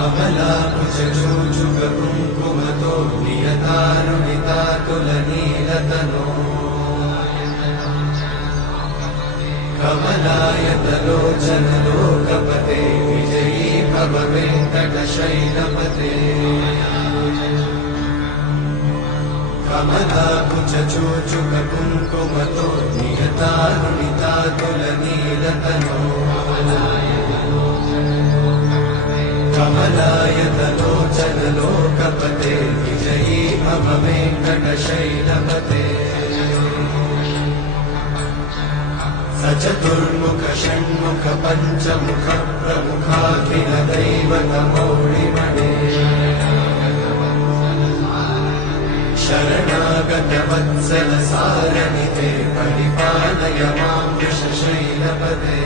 कमलाकुचूचुककुङ्कुमतो नियतारुणितातुलनीलतनो कमलायतलोचनलोकपते विजयी भव वेङ्कटशैलपते कमलाकुचूचुककुङ्कुमतो नियतारुणितातुलनीलतनो कमलायतलोचनलोकपते विजयी भव वेङ्कटशैलपते सचतुर्मुख षण्मुख पञ्चमुख प्रमुखाखिल दैवतमौळिमणे शरणागत वत्सल सारणिते परिपालय मां वृषशैलपते।